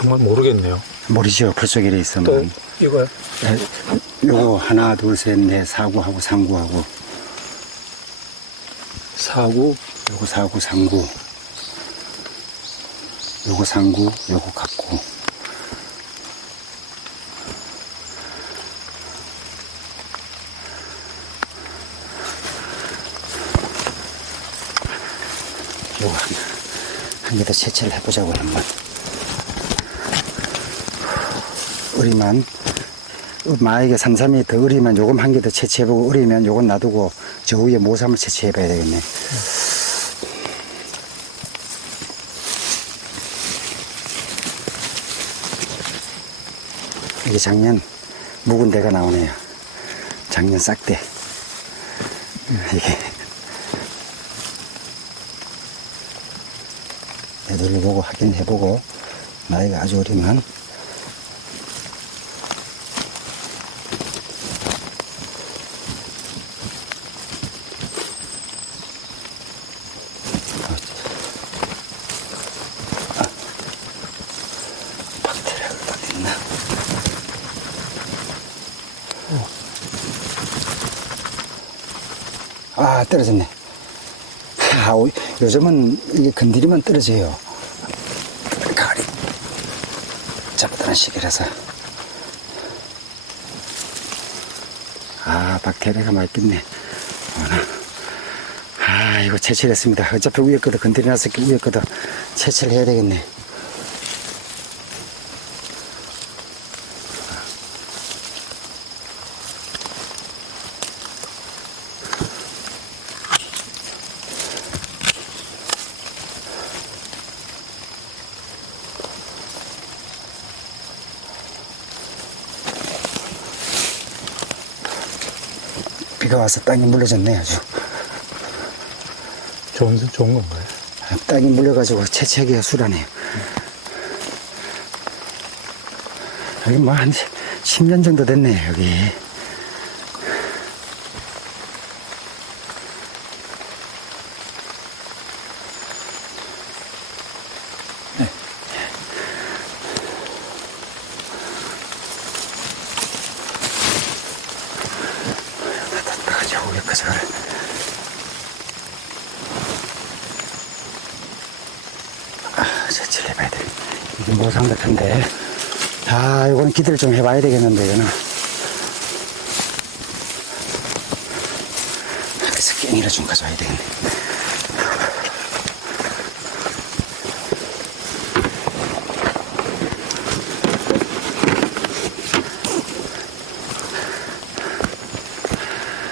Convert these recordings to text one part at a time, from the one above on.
정말 모르겠네요. 모르죠. 풀 속에 있으면. 또 이거요? 요거 하나, 둘, 셋, 넷, 사구하고 상구하고. 사구, 요거 사구, 상구. 요거 상구, 요거 갑구. 요거 한 개 더 채취를 해보자고 한번. 으리만, 만약에 삼삼이 더 으리면 요금 한 개 더 채취해보고, 으리면 요건 놔두고 저 위에 모삼을 채취해봐야 되겠네. 이게 작년 묵은 데가 나오네요. 작년 싹대. 이게 눌러보고 확인해보고 나이가 아주 어리면 박테리아가 어딨나? 아, 떨어졌네. 아, 요즘은 이게 건드리면 떨어져요. 가을이 잡아다는 시기라서. 아, 박테리아가 맛있겠네. 아, 이거 채취를 했습니다. 어차피 위에 거도 건드려놨을 게 위에 거도 채취를 해야 되겠네. 비가 와서 땅이 물러졌네, 아주. 좋은 건가요? 땅이 물려가지고 채취하기가 수라네요. 여기 뭐 한 10년 정도 됐네, 여기. 채취를 해봐야 돼. 이게 모상 같은데. 아, 이거는 기대를 좀 해봐야 되겠는데, 이거는. 그래서 깽이를 좀 가져와야 되겠네.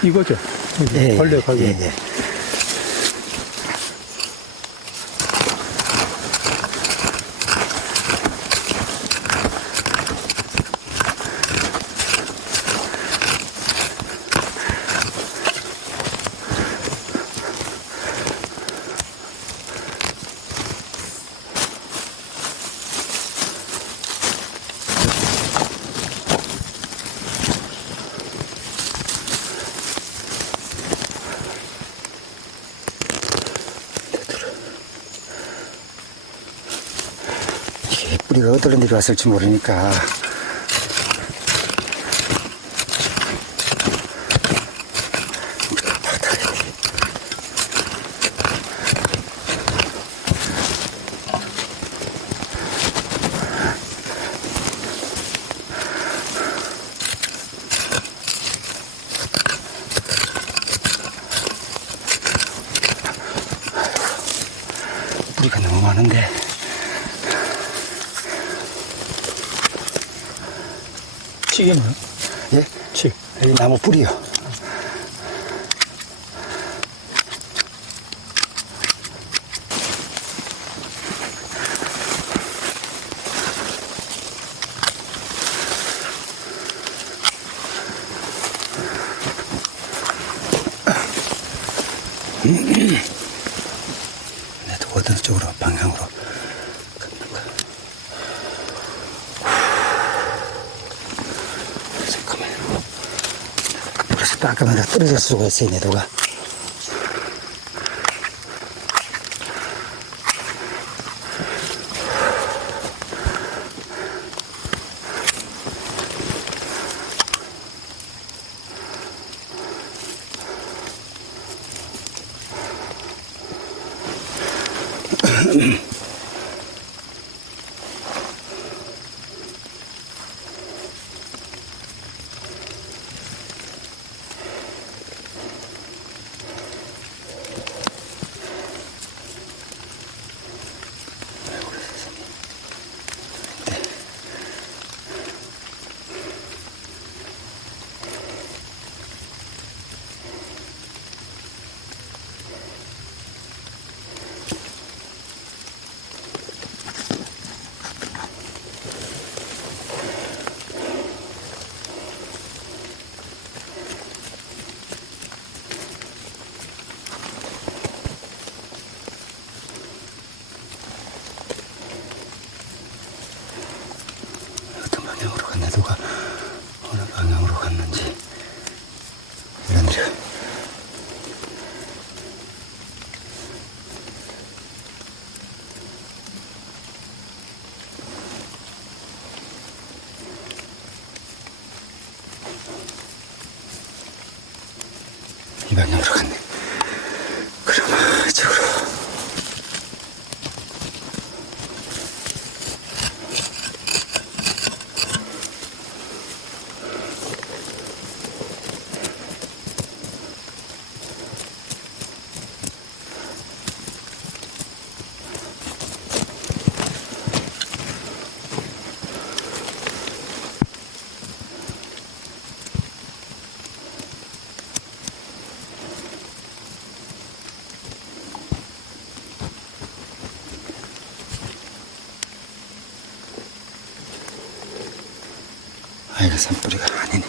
이거죠? 예, 벌레 가게. 예, 예. 뿌리가 어디로 내려왔을지 모르니까 뿌리가 너무 많은데. 찌개나요? 예? 치. 여기 나무 뿌리요. 내도 어느 쪽으로 방향으로 걷는가. 잠깐만요. 그래서 아까마다 떨어질 수가 있어요, 내도가. 어떤 방향으로 갔나, 누가 어느 방향으로 갔는지. 이런 데가. 이 방향으로 갔네. 그럼 이쪽으로. 아, 이거 산뿌리가 아니네.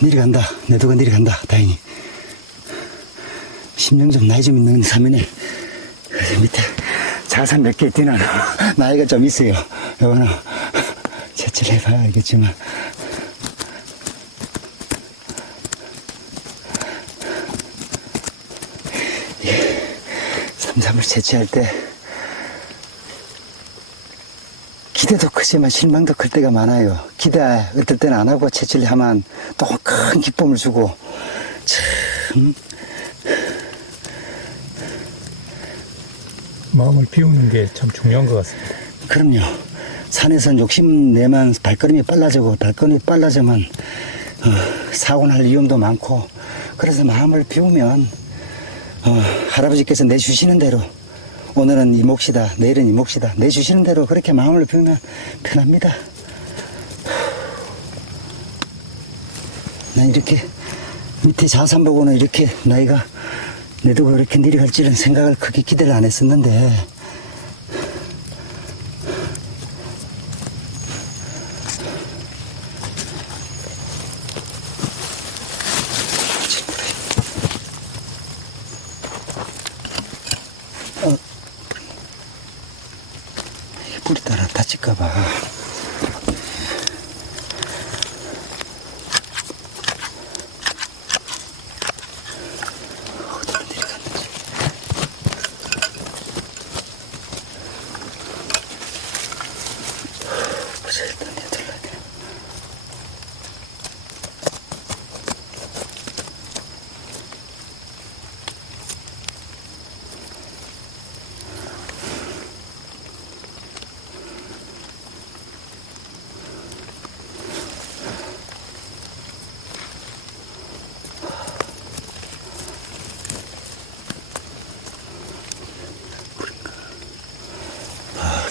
내려간다. 내 두가 내려간다. 다행히. 심령 좀 나이 좀 있는 사면에 밑에 자산 몇 개 뛰는 나이가 좀 있어요. 요거는 채취를 해봐야 알겠지만. 삼삼을 채취할 때 기대도 크지만 실망도 클 때가 많아요. 기대 어떨 때는 안 하고 채취를 하면 또 큰 기쁨을 주고 참 마음을 비우는 게 참 중요한 것 같습니다. 그럼요. 산에선 욕심내면 발걸음이 빨라지고 발걸음이 빨라지면 사고 날 위험도 많고 그래서 마음을 비우면 할아버지께서 내주시는 대로 오늘은 이 몫이다 내일은 이 몫이다 내주시는 대로 그렇게 마음을 비우면 편합니다. 난 이렇게 밑에 자산 보고는 이렇게 나이가 내두고 이렇게 내려갈 줄은 생각을 크게 기대를 안 했었는데 뿌리 따라 다칠까봐. 어디로 내려갔는지. 보자, 일단 내둘러야 돼.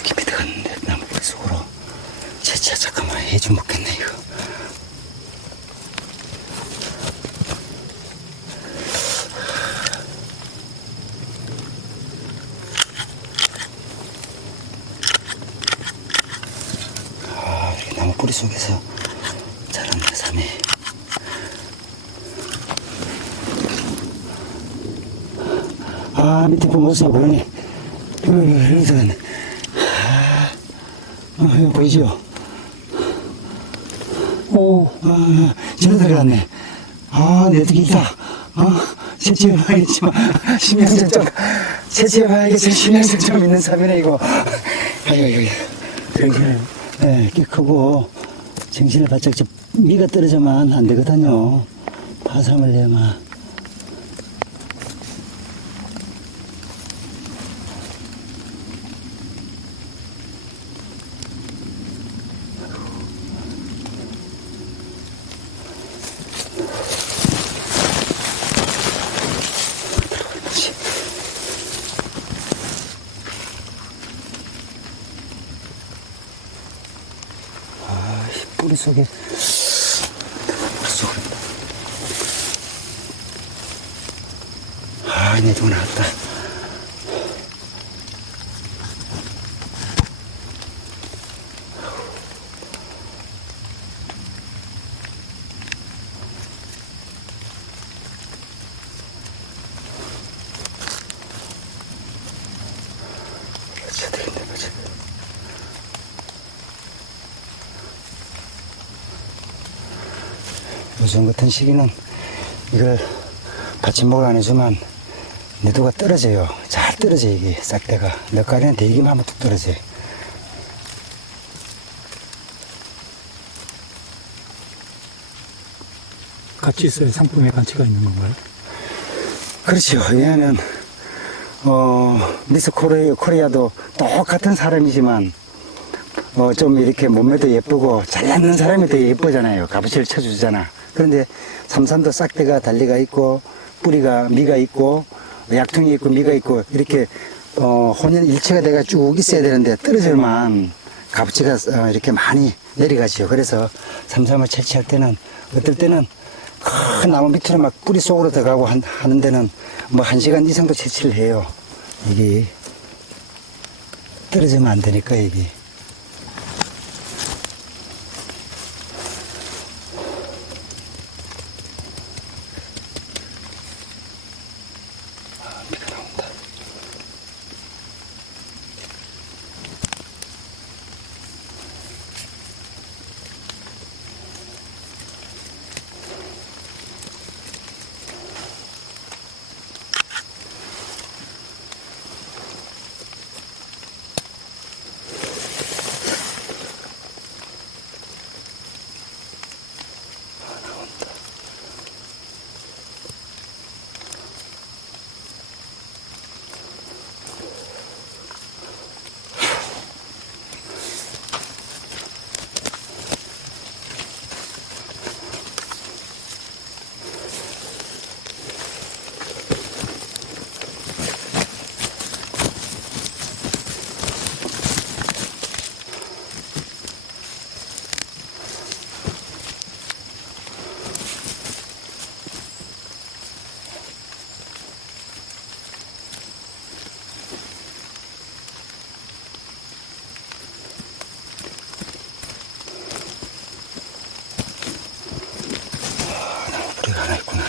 깊이 들어갔는데 나무뿌리 속으로 채취야 잠깐만 해좀 먹겠네 이거. 이렇게 나무뿌리 속에서 자란다 삼이. 밑에 보면 모습이 보이네. 여기 들어갔네. 여기 보이죠? 오, 저리 들어갔네. 내 득이 있다. 채취해봐야겠지만, 심양전 좀, 채취해봐야겠지만, 심양전 좀 있는 사면에 이거. 아유. 정신을 네, 꽤 크고 정신을 바짝 미가 떨어지면 안 되거든요. 파상을 내마. 뿌리 속에 내 돈 나왔다. 그렇지, 되겠네, 그렇지. 요즘 같은 시기는 이걸 받침목을 안 해주면 내도가 떨어져요. 잘 떨어져, 이게 싹대가. 넉가리는 대기만 하면 뚝 떨어져요. 같이 있어야 상품의 가치가 있는 건가요? 그렇죠. 왜냐하면 미스 코리아도 똑같은 사람이지만 좀 이렇게 몸매도 예쁘고 잘났는 사람이 더 예쁘잖아요. 값어치를 쳐주잖아. 그런데 삼산도 싹대가 달리가 있고 뿌리가 미가 있고 약통이 있고 미가 있고 이렇게 혼연 일체가 돼가 쭉 있어야 되는데 떨어질만 값어치가 이렇게 많이 내려가죠. 그래서 삼삼을 채취할 때는 어떨 때는 큰 나무 밑으로 막 뿌리 속으로 들어가고 하는 데는 뭐 1시간 이상도 채취를 해요. 이게 떨어지면 안 되니까 이게. 비가 나온다. 뿌리가 하나 있구나.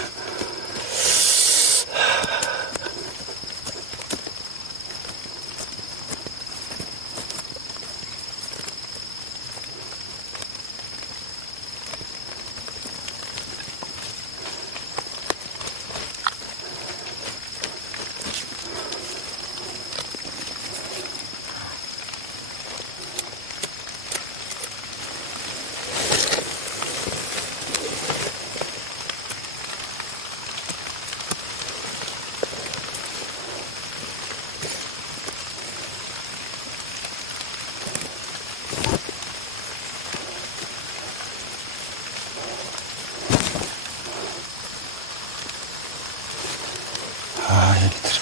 여기 들어.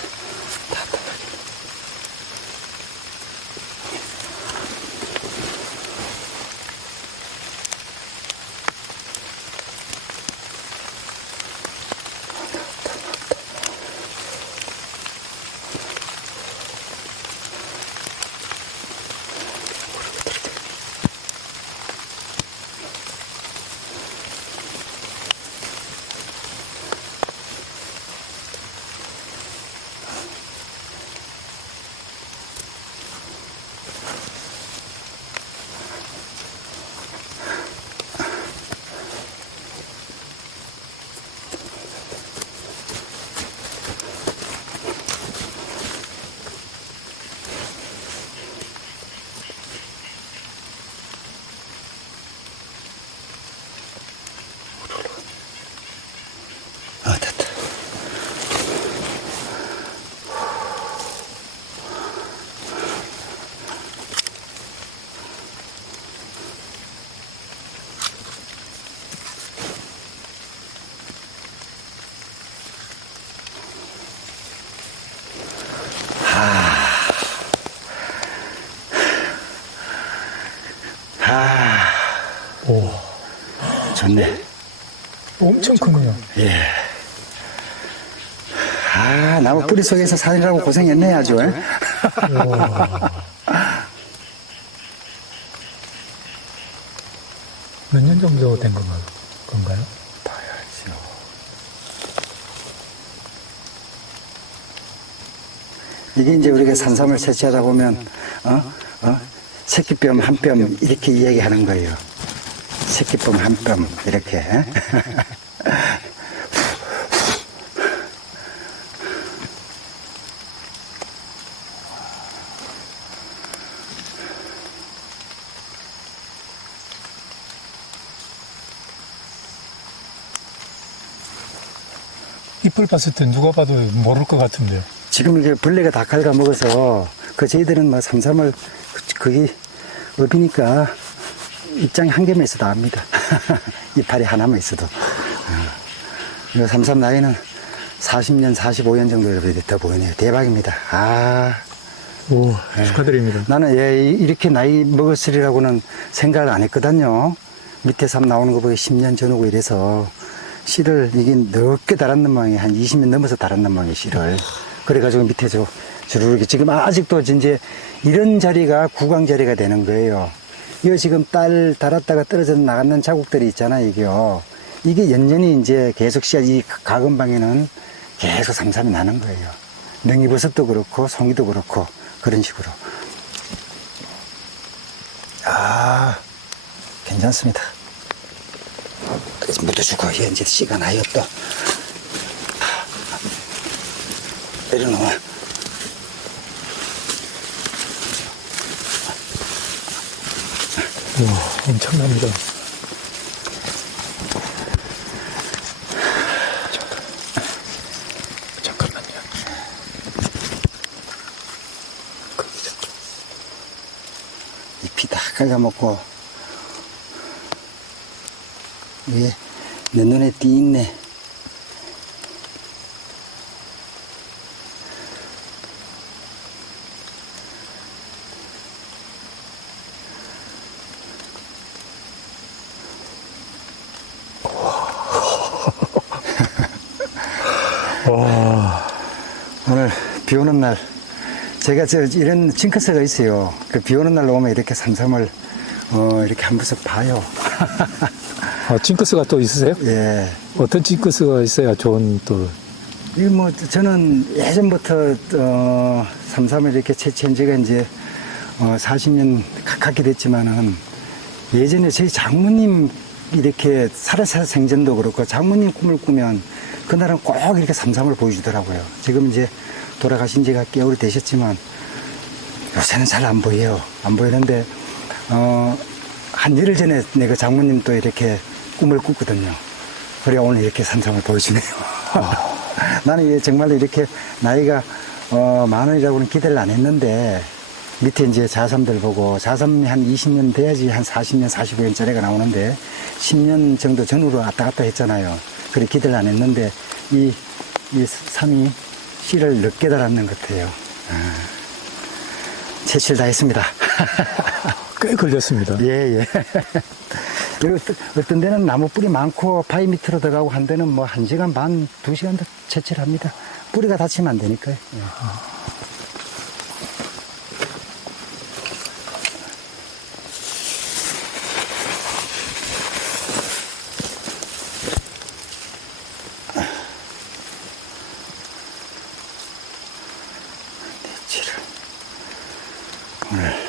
답답하게. 아, 오, 좋네. 엄청 크네요. 예. 아, 나무 뿌리 속에서 사느라고 고생했네, 아주. 예? 몇 년 정도 된 건가요? 봐야죠. 이게 이제 우리가 산삼을 채취하다 보면, 새끼뼘 한 뼘 이렇게 이야기하는 거예요. 새끼뼘 한 뼘 이렇게. 예? 잎을 봤을 때 누가 봐도 모를 것 같은데. 지금 이게 벌레가 다 갉아먹어서 저희들은 뭐 삼삼을 거기 업이니까 입장이 한 개만 있어도 압니다. 이파리 하나만 있어도. 이 삼삼 나이는 40년, 45년 정도 됐다 보이네요. 대박입니다. 아, 오, 축하드립니다. 나는 이렇게 나이 먹었으리라고는 생각을 안 했거든요. 밑에 삼 나오는 거 보기 10년 전후고 이래서 씨를 이게 넓게 달았는 모양이 한 20년 넘어서 달았는 모양이 씨를. 그래가지고 밑에 주르륵 지금 아직도 이제 이런 자리가 구강 자리가 되는 거예요. 이거 지금 달았다가 떨어져 나가는 자국들이 있잖아요, 이게요. 이게 연연히 이제 계속 이 가건방에는 계속 삼삼이 나는 거예요. 능이버섯도 그렇고, 송이도 그렇고, 그런 식으로. 아, 괜찮습니다. 묻어주고, 이제 씨가 나요, 또. 내려놓아. 우와, 엄청납니다. 잠깐만요. 잎이 다 갉아먹고, 위에 내 눈에 띄있네. 와, 오늘 비 오는 날, 제가 이런 징크스가 있어요. 그 비 오는 날 오면 이렇게 삼삼을, 이렇게 한 번씩 봐요. 아, 징크스가 또 있으세요? 예. 어떤 징크스가 있어야 좋은 또. 이 저는 예전부터, 삼삼을 이렇게 채취한 지가 이제, 40년 가깝게 됐지만은, 예전에 저희 장모님 이렇게 살아살 생전도 그렇고, 장모님 꿈을 꾸면, 그날은 꼭 이렇게 삼삼을 보여주더라고요. 지금 이제 돌아가신 지가 꽤 오래 되셨지만, 요새는 잘 안 보여요. 안 보이는데, 한 열흘 전에 내가 장모님 또 이렇게 꿈을 꿨거든요. 그래 오늘 이렇게 삼삼을 보여주네요. 나는 이게 정말로 이렇게 나이가 많으리라고는 기대를 안 했는데 밑에 이제 자삼들 보고 자삼이 한 20년 돼야지 한 40년, 45년짜리가 나오는데 10년 정도 전후로 왔다 갔다 했잖아요. 그래 기대를 안 했는데 이 삼이 씨를 늦게 달았는 것 같아요. 채취를 다 했습니다. 꽤 걸렸습니다. 예, 예. 그리고 어떤 데는 나무 뿌리 많고 바위 밑으로 들어가고 한 데는 뭐 1시간 반, 2시간도 채취를 합니다. 뿌리가 다치면 안 되니까요. 예. 오늘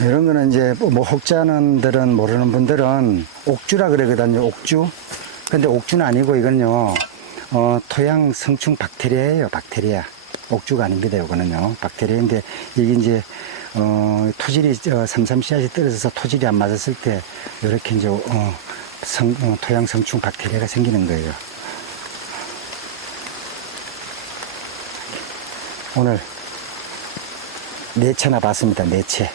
이런 거는 이제 뭐 혹자는들은 모르는 분들은 옥주라 그러거든요. 옥주. 근데 옥주는 아니고 이건요. 토양 성충 박테리아예요. 박테리아. 옥주가 아닙니다. 이거는요. 박테리아인데 이게 이제 토질이 삼삼 씨앗이 떨어져서 토질이 안 맞았을 때 이렇게 이제 토양 성충 박테리아가 생기는 거예요. 오늘 4채나 봤습니다. 4채.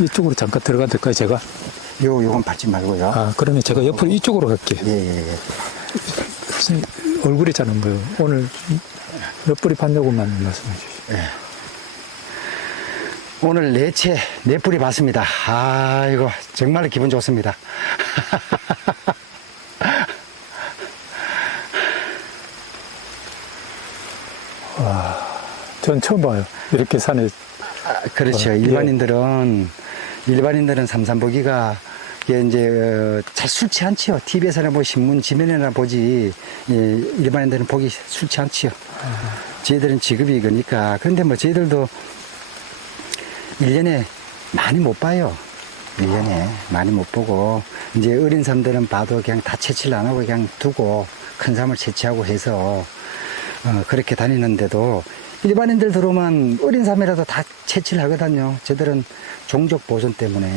이쪽으로 잠깐 들어가도 될까요, 제가? 요건 밟지 말고요. 아, 그러면 제가 옆으로 이쪽으로 갈게요. 예. 얼굴이 잘 안 보여요. 오늘 몇 뿌리 팠냐고만 말씀해 주시죠. 예. 오늘 네 뿌리 봤습니다. 이거 정말 기분 좋습니다. 전 처음 봐요. 이렇게 산에. 그렇죠. 예. 일반인들은 삼삼보기가 이게 이제 잘 싫지 않지요. TV에서나 뭐 신문 지면에나 보지. 예, 일반인들은 보기 싫지 않지요. 저희들은 직업이 이거니까. 그런데 뭐 저희들도 1년에 많이 못 봐요. 1년에 많이 못 보고 이제 어린 삶들은 봐도 그냥 다 채취를 안 하고 그냥 두고 큰 삶을 채취하고 해서 그렇게 다니는데도 일반인들 들어오면 어린 삶이라도 다 채취를 하거든요. 저들은 종족 보존 때문에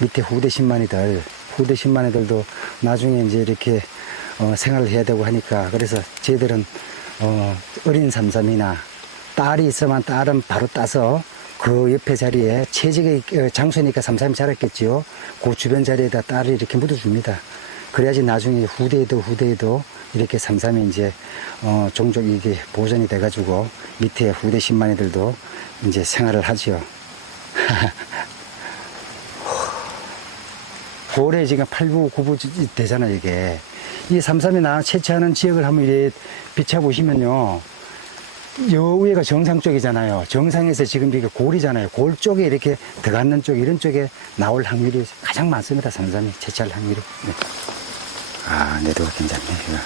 밑에 후대 신만이들도 나중에 이제 이렇게 생활을 해야 되고 하니까 그래서 저희들은 어린 삼삼이나 딸이 있으면 딸은 바로 따서 그 옆에 자리에 채직의 장소니까 삼삼이 자랐겠지요. 그 주변 자리에다 딸을 이렇게 묻어줍니다. 그래야지 나중에 후대에도 이렇게 삼삼이 이제 종족이 이게 보존이 돼가지고 밑에 후대 신만이들도 이제 생활을 하지요. 고래 지금 8부, 9부 되잖아요, 이게. 이 삼삼이 나 채취하는 지역을 한번 이렇게 비춰보시면요. 요 위에가 정상 쪽이잖아요. 정상에서 지금 이게 골이잖아요. 골 쪽에 이렇게 들어가는 쪽, 이런 쪽에 나올 확률이 가장 많습니다. 삼삼이 채취할 확률이. 네. 내도가 괜찮네, 이거.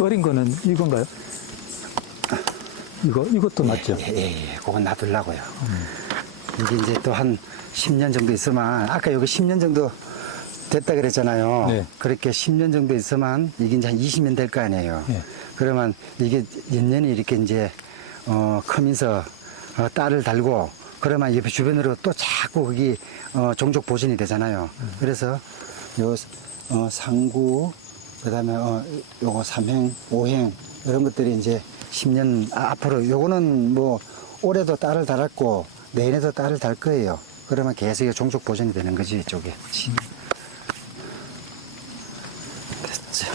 어린 거는 이건가요? 이것도 맞죠? 예, 그건 놔두려고요. 이게 이제 또 한 10년 정도 있으면, 아까 여기 10년 정도 됐다 그랬잖아요. 네. 그렇게 10년 정도 있으면 이게 이제 한 20년 될 거 아니에요. 네. 그러면 이게 연년이 이렇게 이제, 크면서 딸을 달고, 그러면 옆에 주변으로 또 자꾸 거기, 종족 보존이 되잖아요. 그래서 요, 상구, 그 다음에, 요거 3행, 5행, 이런 것들이 이제 10년 앞으로, 요거는 뭐, 올해도 딸을 달았고, 내년에도 딸을 달 거예요. 그러면 계속 이 종족 보존이 되는 거지, 이쪽에. 됐죠.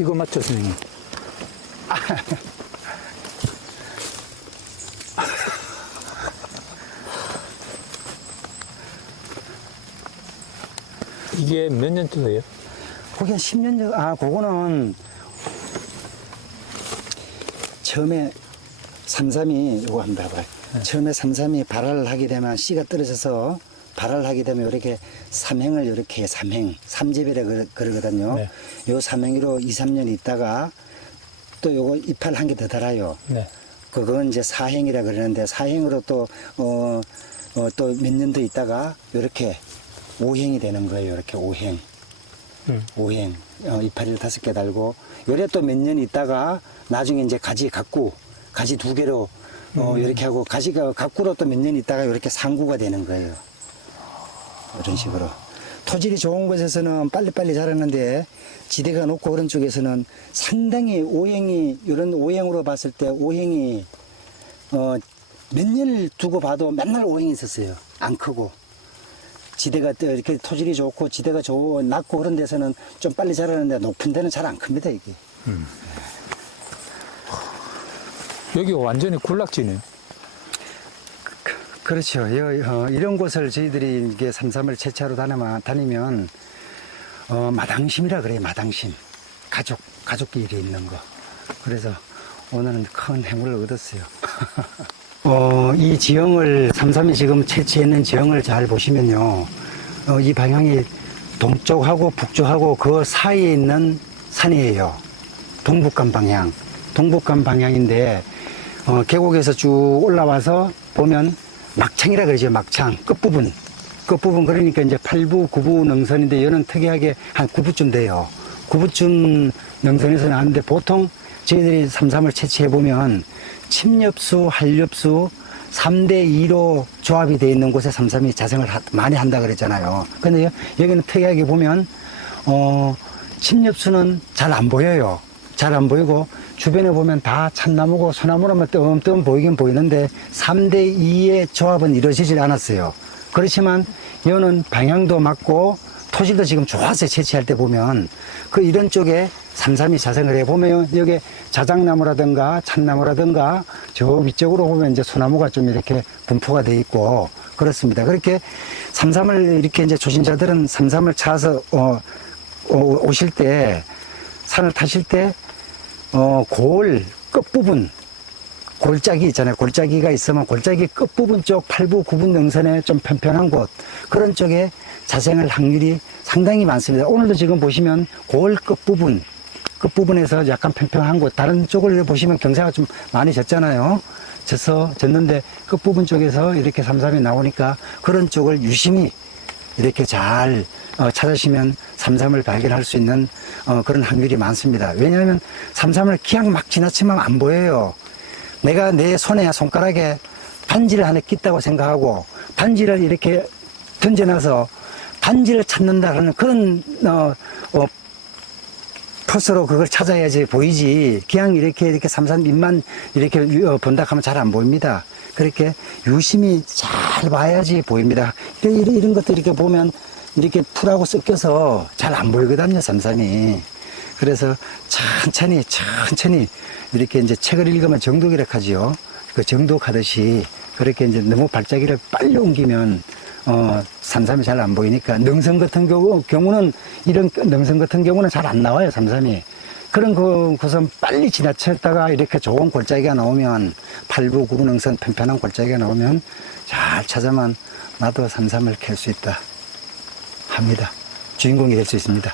이거 맞죠, 선생님? 이게 몇 년째예요? 그게 10년 전, 그거는 처음에 삼삼이, 요거 한번 봐봐요. 처음에 삼삼이 발화를 하게 되면 씨가 떨어져서 발화를 하게 되면 이렇게 삼행을 이렇게 삼집이라 그러거든요. 네. 요 삼행으로 2, 3년 있다가 또 요거 이파를 한 개 더 달아요. 네. 그건 이제 사행이라 그러는데 사행으로 또 몇 년 더 있다가 요렇게 5행이 되는 거예요. 이렇게 5행. 5행. 이파리를 5개 달고, 요래 또 몇 년 있다가 나중에 이제 가지 2개로, 이렇게 하고, 가꾸로 또 몇 년 있다가 이렇게 상구가 되는 거예요. 이런 식으로. 토질이 좋은 곳에서는 빨리빨리 자라는데, 지대가 높고 그런 쪽에서는 상당히 이런 5행으로 봤을 때 5행이, 몇 년을 두고 봐도 맨날 5행이 있었어요. 안 크고. 지대가 이렇게 토질이 좋고 지대가 낮고 그런 데서는 좀 빨리 자라는데 높은 데는 잘 안 큽니다, 이게. 여기 완전히 군락지네요. 그렇죠. 이런 곳을 저희들이 이게 삼삼을 채취하러 다니면, 마당심이라 그래요, 마당심. 가족끼리 있는 거. 그래서 오늘은 큰 행운을 얻었어요. 이 지형을, 삼삼이 지금 채취했는 지형을 잘 보시면요. 이 방향이 동쪽하고 북쪽하고 그 사이에 있는 산이에요. 동북간 방향. 동북간 방향인데, 계곡에서 쭉 올라와서 보면 막창이라 그러죠. 막창. 끝부분. 끝부분. 그러니까 이제 8부, 9부 능선인데, 얘는 특이하게 한 9부쯤 돼요. 9부쯤 능선에서 나왔는데, 보통 저희들이 삼삼을 채취해보면, 침엽수, 한엽수, 3대2로 조합이 되어 있는 곳에 삼삼이 자생을 많이 한다 그랬잖아요. 근데 여기는 특이하게 보면, 침엽수는 잘 안 보여요. 잘 안 보이고, 주변에 보면 다 참나무고 소나무라면 뜸뜸 보이긴 보이는데, 3대2의 조합은 이루어지질 않았어요. 그렇지만, 이거는 방향도 맞고, 토질도 지금 좋았어요. 채취할 때 보면. 이런 쪽에 삼삼이 자생을 해보면, 여기 자작나무라든가 참나무라든가, 저 위쪽으로 보면 이제 소나무가 좀 이렇게 분포가 돼 있고, 그렇습니다. 그렇게 삼삼을 이렇게 이제 조신자들은 삼삼을 찾아서, 오실 때, 산을 타실 때, 골 끝부분, 골짜기 있잖아요. 골짜기가 있으면 골짜기 끝부분 쪽 8부, 9부 능선에 좀 편편한 곳, 그런 쪽에 자생할 확률이 상당히 많습니다. 오늘도 지금 보시면 골 끝부분에서 약간 편편한 곳, 다른 쪽을 보시면 경사가 좀 많이 졌잖아요. 졌는데 끝부분 쪽에서 이렇게 삼삼이 나오니까 그런 쪽을 유심히 이렇게 잘 찾으시면 삼삼을 발견할 수 있는 그런 확률이 많습니다. 왜냐하면 삼삼을 그냥 막 지나치면 안 보여요. 내가 내 손가락에 반지를 하나 낀다고 생각하고 반지를 이렇게 던져놔서 반지를 찾는다는 그런 포스로 그걸 찾아야지 보이지. 그냥 이렇게 삼삼 잎만 이렇게 본다 하면 잘 안 보입니다. 그렇게 유심히 잘 봐야지 보입니다. 이런 것들 이렇게 보면 이렇게 풀하고 섞여서 잘 안 보이거든요, 삼삼이. 그래서 천천히 이렇게 이제 책을 읽으면 정독이라 하지요. 그 정독하듯이 그렇게 이제 너무 발자기를 빨리 옮기면 삼삼이 잘 안 보이니까 능선 같은 경우는 이런 능선 같은 경우는 잘 안 나와요, 삼삼이. 그런 곳은 빨리 지나쳤다가 이렇게 좋은 골짜기가 나오면 8부, 9부 능선 편편한 골짜기가 나오면 잘 찾아만 나도 삼삼을 캘 수 있다 합니다. 주인공이 될 수 있습니다.